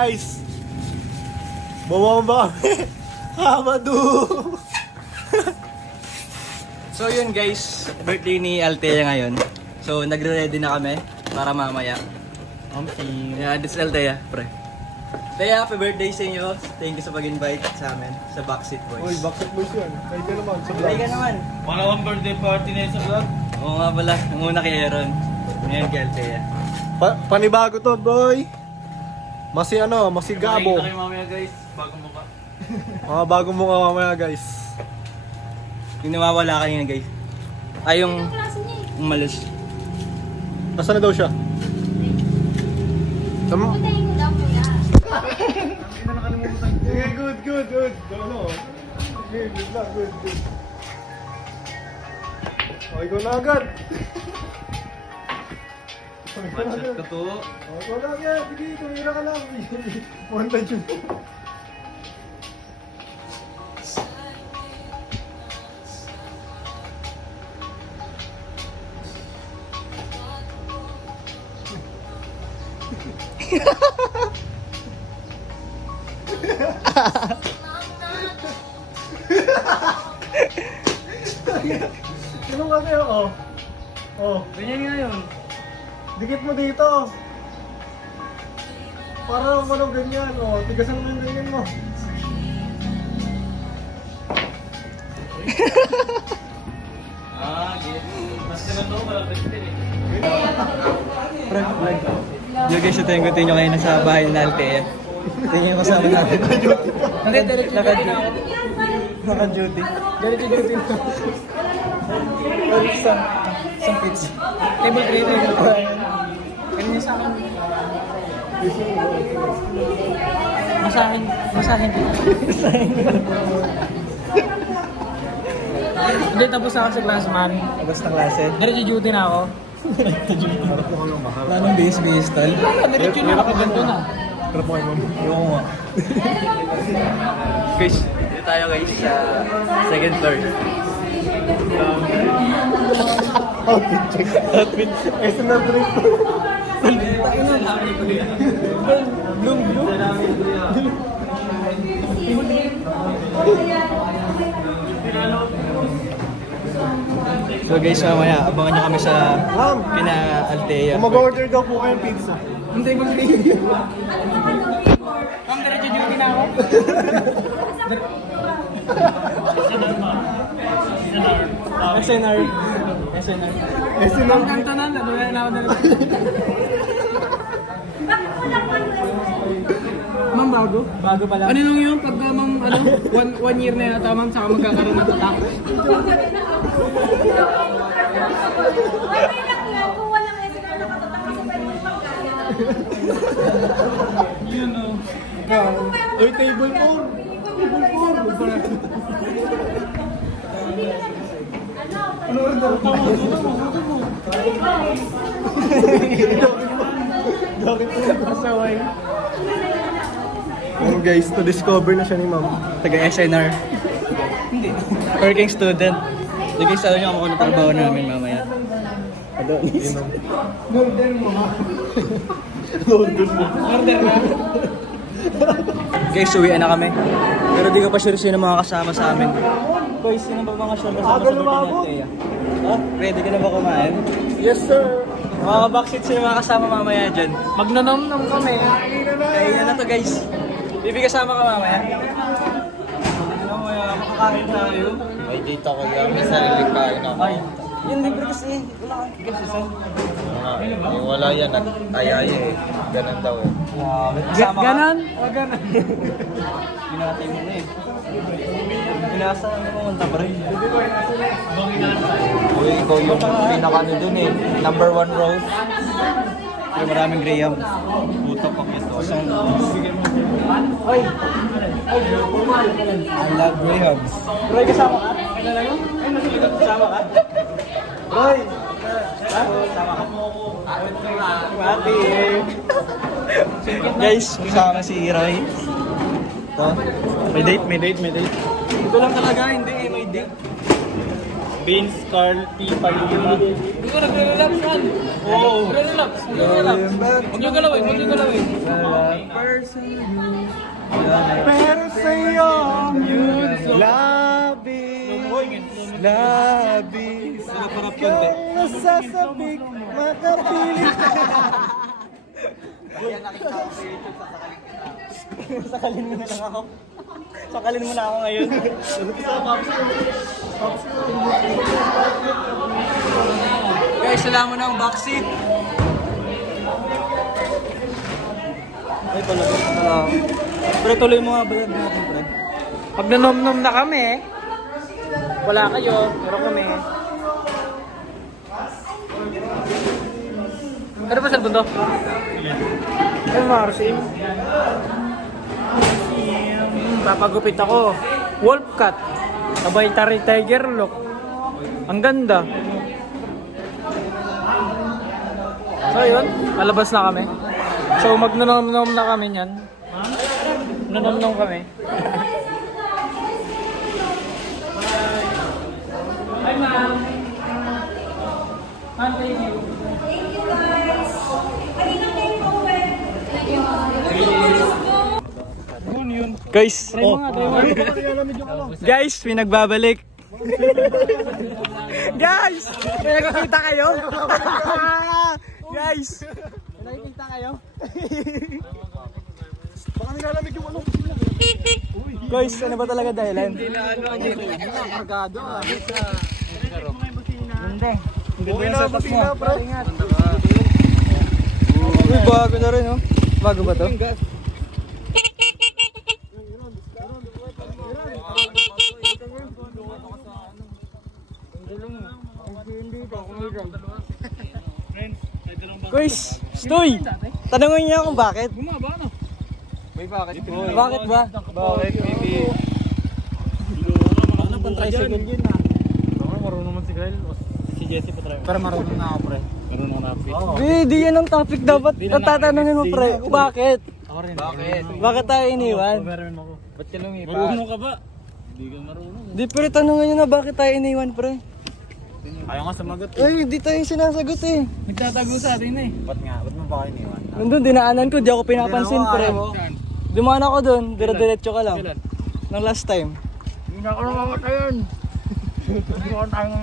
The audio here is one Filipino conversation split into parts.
guys! Bumomba kami! Hamadu! So yun guys, birthday ni Althea ngayon. So nagre-ready na kami para mamaya. Yeah, this is Althea, pre. Althea, happy birthday sa inyo. Thank you sa pag-invite sa amin sa Backseat Boys. Uy, Backseat Boys yan. Kaya ka naman sa Althea ka vlogs. naman. Pangalawang birthday party na yun sa vlog. Oo nga pala, ang una kay Aaron. Ngayon kay Althea. Panibago to, boy! Masi gabo. Makikita kayo mamaya guys, bagong mukha. Mga bagong mukha mamaya, guys. Yung nawawala kanina guys. Ay yung umalis. Nasaan na daw siya? Tama? Patayin ko daw kuya. Okay, good. Ano? Okay, good luck, good. Okay, go na agad. Matchat ka to. Okay, go na agad. Sige, tumira ka lang. Montage yun. Sino ka kayo? Oh. Ganyan nga yun. Dikit mo dito. Para naman ganyan. Tigasan mo yung ganyan mo. Basta na to, malapit din eh. Yo guys, ito yung continue kayo na sa bahay na Althea. Ito yung kasama natin. Hindi, direct naka-duty. Direct duty na. Isang pits. Table 3 na yun. Kanina sa akin. Masahin din. Hindi, tapos na ako sa class, man. Tapos ng klase. Diretso duty na ako. Wala nang base tol. Diretso na ako, ganito na. Pero po kayo, ma'am. Yung nga. Guys, dito tayo guys sa second floor. Outfit check. Outfit. SNL trip. Bloom. So guys, mamaya abangan nyo kami sa Ma'am, kina Althea. mag-order daw po kayong pizza. Hindi, mag-drink. Ma'am, diretso duty na ako. SNR. Ma'am, ganito na. Naduyan na ako na. Ma'am, bago? Bago pala. Ano nung yun? Pagka ma'am, one year na yata ma'am, saka magkakaroon ng tatak. Okay lang yan kung walang SNR na katatak kasi pwede mo pagkaya. Yun o. Uy, table 4. Pasaway. Guys, to discover na siya ni ma'am. Taga SNR. Working student. So guys, alam nyo kung ano trabaho namin mamaya. Adonis. Order na. Guys, uwian na kami. Pero di ko pa sure sino mga kasama sa amin. Guys, sino ba mga kasama sa birthday ni Althea? Ha? Ready ka na ba kumain? Yes, sir. Mga backseat sino mga kasama mamaya dyan. Magnanomnom kami. Kaya na to guys. Bibi kasama ka mamaya. Mamaya, makakain tayo. Ay, dito ko lang. May sariling kain ako. Ay, yung libre kasi. Wala ka kasi sa. Yung wala yan, nag-ayaya eh. Ganun daw eh. Kasama ka. Ganon? Wag ganon. Binatay mo na eh. Pinasa na naman ta bro. Uy, ikaw yung pinaka-ano dun eh. Number 1 rose. May maraming graham. Puta pang ito. Oy! I love grahams. Roy, kasama ka? Kailan yun? Ay, nasuligat kasama ka? Roy! Ha? Kasama ka? Mati eh. Guys, kasama si Roy. Ito. May date. Ito lang talaga, hindi eh, may date. Vince, Carl, P. Palima. Hindi ko naglalalaps man. Oo. Naglalalaps. Huwag niyo galawin, huwag niyo galawin. Pero sa'yo, labis, kang nasasabik, makapilit. Sakalin mo na lang ako. Sakalin mo na ako ngayon. Guys, wala mo na ang backseat. Ay, talaga. Pre, tuloy mo nga vlog natin, pre. Pag nanom-nom na kami, wala kayo, pero kami. Ano ba cellphone to? Ay, Marcin. Papagupit ako. Wolf cut. Sabay tiger look. Ang ganda. So yun, palabas na kami. So magnanom-nom na kami niyan. Nanom-nom kami. Hi ma'am. Ma'am, thank you. Thank you guys. Kanina kayo po Guys, Try mo nga, try mo. guys, may nagbabalik. Guys, may nakikita kayo? Guys, may nakikita kayo? Baka nilalamig yung ano. Guys, ano ba talaga dahilan? Hindi. Uwi na, buti na, pre. Uy, bago na rin, oh. Bago ba to? Guys, stoy! Tanungin niya kung bakit. Bumaba na. Bakit ba? Bakit, baby? Ano pang tricycle yun ah? Marunong naman si Kyle. Si Jesse pa tayo. Pero marunong na ako, pre. Marunong na ako. Di yan ang topic dapat. Tatanungin mo, pre. Bakit? Bakit? Bakit tayo iniwan? Ba't ka lumipas? Marunong ka ba? Hindi ka marunong. Di, pre, tanungin nyo na bakit tayo iniwan, pre. Ayaw nga sumagot. Ay, di tayo yung sinasagot eh. Nagtatago sa atin eh. Ba't nga? Ba't mo ba kayo iniwan? Nandun, dinaanan ko, di ako pinapansin, pre. Dumaan ako dun, dire-diretso ka lang. Nang last time. Hindi ako namamatayan. Hindi ako tayo.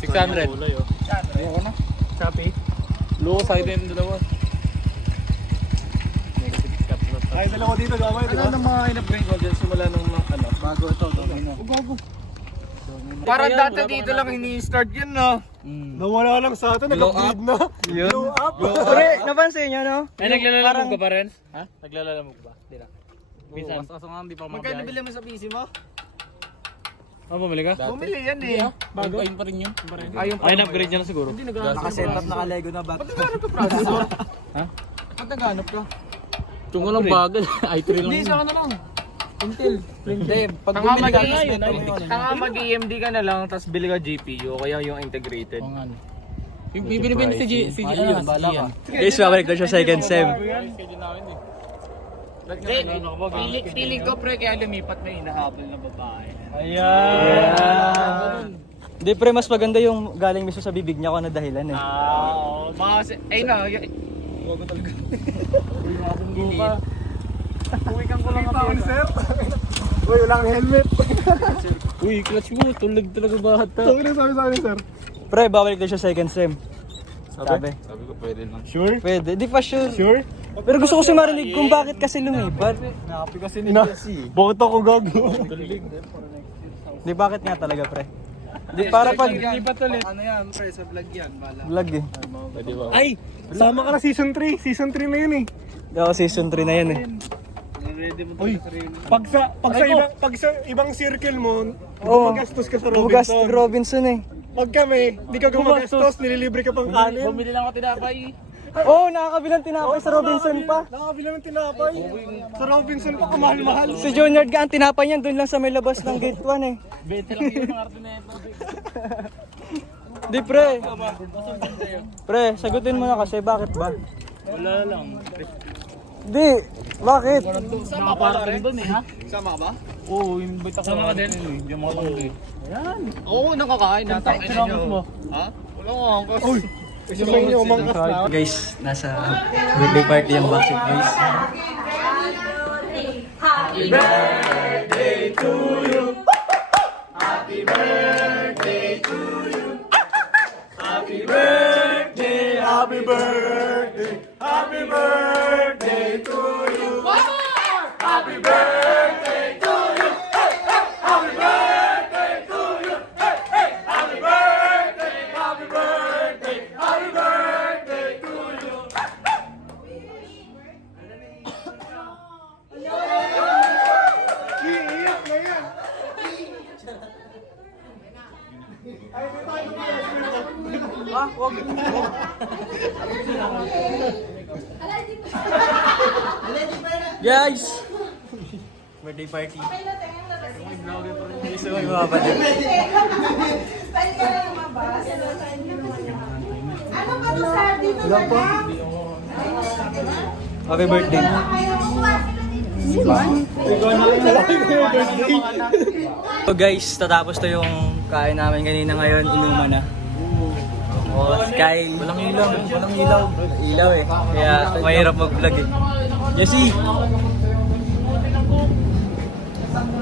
600. Ayoko na. Shopee. Loko sa item dalawa. Ay, dalawa dito, gamay, di ba? Ano mga in-upgrade ko dyan simula nung ano? Bago ito. Parang dati dito lang ini-start yun, no? Nawala lang sa atin, nag-upgrade na. Blow up. Pre, napansin nyo, no? Ay, naglalalamog ka pa rin? Ha? Naglalalamog ba? Hindi lang. Minsan. Kaso nga hindi pa Magkano bili mo sa PC mo? Oh, bumili ka? Bumili yan eh. Bago. Ayun pa rin yun. Ay, na-upgrade niya na siguro. Hindi Nakaset up, naka-lego na ba? processor. Ha? Ba't naghanap ka? Tungo lang bagal. i3 lang. Hindi, sa ano lang. Intel. Hindi, pag Tanga bumili ka, mag-AMD ka na lang, tapos bili ka GPU, kaya yung integrated. Yung binibili si Gian. guys, babalik na siya second sem. Feeling ko pre, kaya lumipat na hinahabol na babae. Ayan. Hindi, pre, mas maganda yung galing mismo sa bibig niya kung ano dahilan eh. Oo. Ay na, Uwikan ko lang ako ni sir. Uy, wala kang helmet. Uy, clutch mo. Tulag talaga bata. Sabi na sabi sa akin, sir. Pre, babalik na siya second sem. Sabi. Sabi ko pwede lang. Sure? Pwede, di pa sure. Sure? Pero gusto ko kasi marinig kung bakit kasi lumipat. Happy kasi ni Ina, Jesse. bakit ako gago? Di bakit nga talaga, pre? Di para pag lipat ulit. Ano yan, pre? Sa vlog yan. vlog eh. Pwede ba? Ay, sama ka na season 3. Season 3 na yun eh. Ako season 3 na yan eh. Ready mo Uy, talaga sarili. pag sa ibang circle mo, Oo. gumagastos ka sa Bugas Robinson. Robinson eh. Pag kami, di ka gumagastos, nililibre ka pang kanin. Bumili lang ako tinapay. Oo, nakakabilang tinapay sa Robinson pa. Nakakabila ng tinapay. Sa Robinson pa, kamahal-mahal. Si Junior nga, ang tinapay niyan doon lang sa may labas ng gate 1 eh. 20 lang yung mga arte na ito. Di pre. Pre, sagutin mo na kasi, bakit ba? Wala lang. Di, bakit? Nakaparking doon eh, ha? Sama ka ba? Oo, invite ako. Sama ka din? Hindi mo makakali. Oo, nakakain na. Sinangkot mo. Ha? Wala nga angkas. Uy! Gusto mo niyo umangkas na? Guys, nasa birthday party yung Backstreet Boys. Happy birthday to you. Happy birthday! Happy birthday to you! Happy birthday to you! Hey, hey! Happy birthday to you! Hey, hey! Happy birthday! Happy birthday! Happy birthday to you! Iiyak na yan! Ay, may tayo Ah, wag. Guys! Birthday party. Gusto mo yung mga pala. Pwede ka lang lumabas. Ano ba ito, sir? Dito na lang. Happy birthday. So guys, tatapos to yung kain namin kanina ngayon, inuman na. Oh, Kyle. Walang ilaw. Walang ilaw. Ilaw eh. Kaya mahirap mag-vlog eh. Jesse!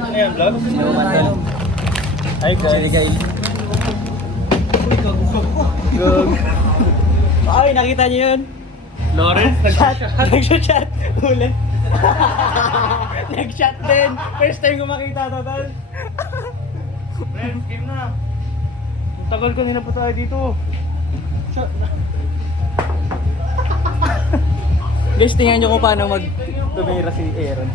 Ano yan, vlog? Inuman to. Hi Sorry Kyle. Ay, nakita niyo yun? Lawrence, Nag-chat. Ulit. Nag-chat din. First time ko makita to, tol. Friends, game na. Ang tagal kanina pa tayo dito. Guys, tingnan nyo kung paano mag-tumira si Aaron.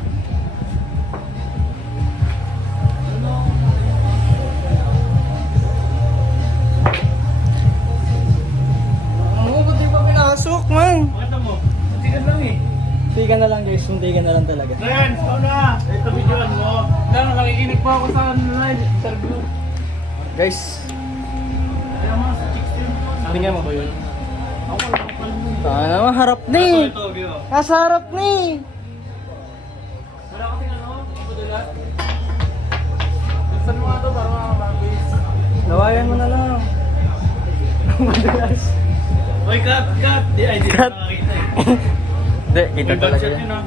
Oo, ba't di pa pinasok, man? Pakita mo. Tigan lang eh. Tigan na lang guys, suntigan na lang talaga. Friends, ikaw na. Ito videoan mo. Lang, nakikinig pa ako sa live interview. Guys, Kaya mga sa 16. tingnan mo. Ako lang ako lang. Saan naman, harap na eh. Ito, video. Nasa harap na eh. Wala kasing ano, mabudulas. Saan mo nga ito para makapag-base? Lawayan mo na lang. Madalas. Oy, cut! Cut! Di, ay, di Cut. na nakakita eh. Hindi, kita May talaga budget yan. yun ah.